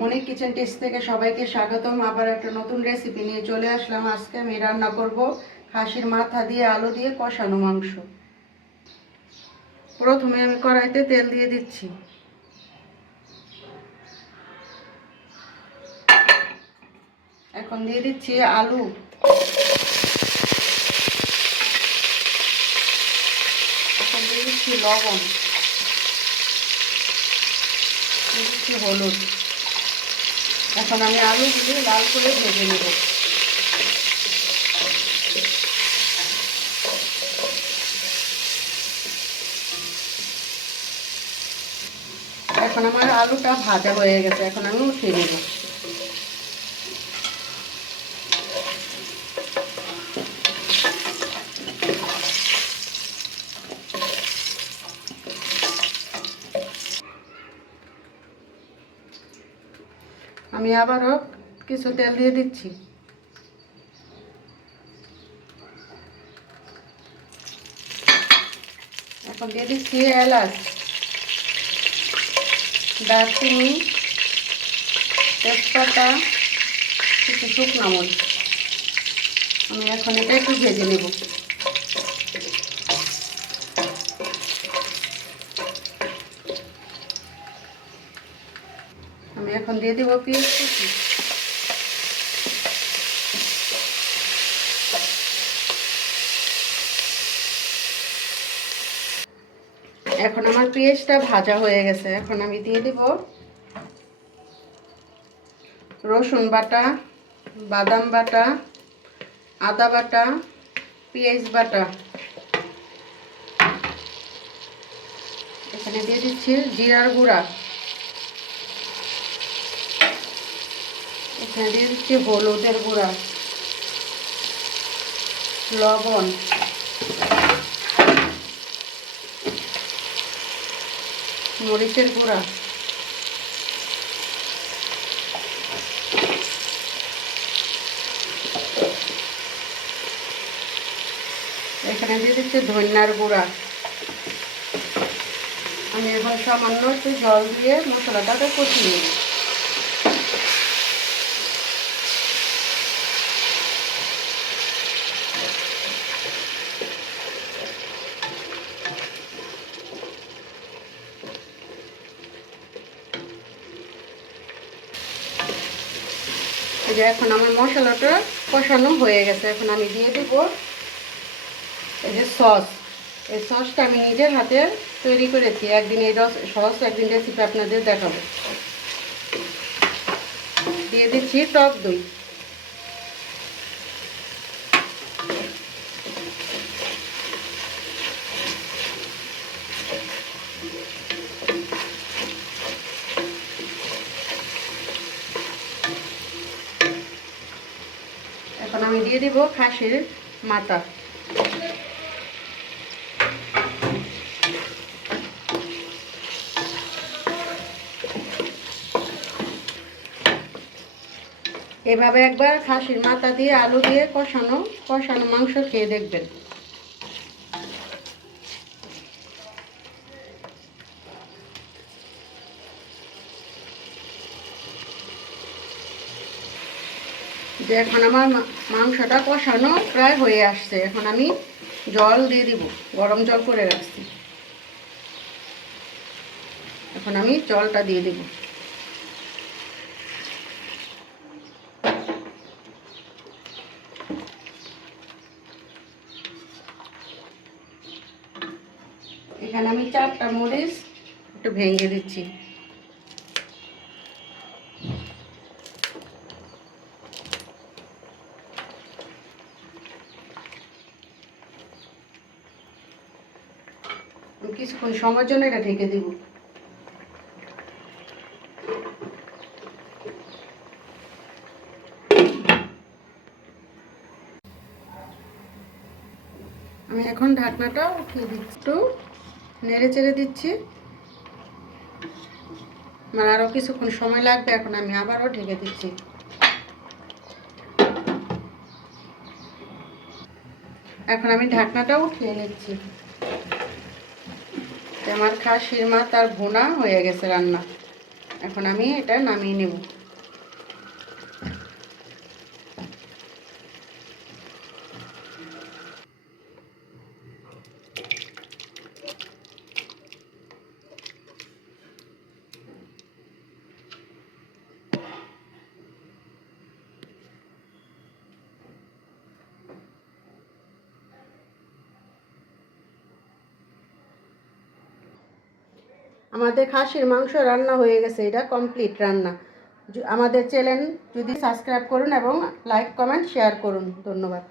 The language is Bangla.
মনিক কিচেন টেস্ট থেকে সবাইকে স্বাগতম। আবার একটা নতুন রেসিপি নিয়ে চলে আসলাম। আজকে আমি রান্না করব খাসির মাথা দিয়ে আলু দিয়ে কষানো মাংস। প্রথমে আমি কড়াইতে তেল দিয়ে দিচ্ছি। এখন দিয়ে দিচ্ছি আলু, এখন দিয়ে দিচ্ছি লবণ, দিয়ে দিচ্ছি হলুদ। এখন আমি আলুগুলি লাল করে ভেজে নেব। এখন আমার আলুটা ভাজা হয়ে গেছে, এখন আমি উঠিয়ে নেব। আমি আবারও কিছু তেল দিয়ে দিচ্ছি। এখন দিয়ে দিচ্ছি এলাচ, দারচিনি, তেজপাতা, কিছু শুকনো মরিচ। আমি এখন এটা একটু ভেজে নেব। আমি এখন দিয়ে দেবো পেঁয়াজ কুচি। এখন আমার পেঁয়াজটা ভাজা হয়ে গেছে, এখন আমি দিয়ে দেব রসুন বাটা, বাদাম বাটা, আদা বাটা, পেঁয়াজ বাটা। এখানে দিয়ে দিচ্ছি জিরার গুঁড়া, এখানে দিয়ে দিচ্ছি হলুদের গুঁড়া, লবণ, মরিচের গুঁড়া। এখানে দিয়ে দিচ্ছি ধনিয়ার গুঁড়া। আমি এখন সামান্য একটু জল দিয়ে মশলাটাকে কষিয়ে নেব। এই যে এখন আমার মশলাটা কষানো হয়ে গেছে, এখন আমি দিয়ে দেব এই যে সস। এই সসটা আমি নিজের হাতে তৈরি করেছি। একদিন এই সস একদিন রেসিপি আপনাদের দেখাবো। দিয়ে দিচ্ছি টক দই। এখন আমি দিয়ে দিব খাসির মাথা। এভাবে একবার খাসির মাথা দিয়ে আলু দিয়ে কষানো কষানো মাংস খেয়ে দেখবেন। যে এখন আমার মাংসটা কষানো প্রায় হয়ে আসছে, এখন আমি জল দিয়ে দিব। গরম জল করে রাখছি, এখন আমি জলটা দিয়ে দেব। এখানে আমি 4টা মরিচ একটু ভেঙে দিচ্ছি। কিছুক্ষণ সময়ের জন্য এটা ঢেকে দিব। আমি এখন ঢাকনাটা উঠিয়ে দিচ্ছি, একটু নেড়ে চেড়ে দিচ্ছি। আমার আরও কিছুক্ষণ সময় লাগবে, এখন আমি আবারও ঢেকে দিচ্ছি। এখন আমি ঢাকনাটা উঠিয়ে নিচ্ছি। আমার খাসির মাথার ভুনা হয়ে গেছে রান্না। এখন আমি এটা নামিয়ে নেব। আমাদের খাসির মাংস রান্না হয়ে গেছে, এটা কমপ্লিট রান্না। আমাদের চ্যানেল যদি সাবস্ক্রাইব করুন এবং লাইক কমেন্ট শেয়ার করুন। ধন্যবাদ।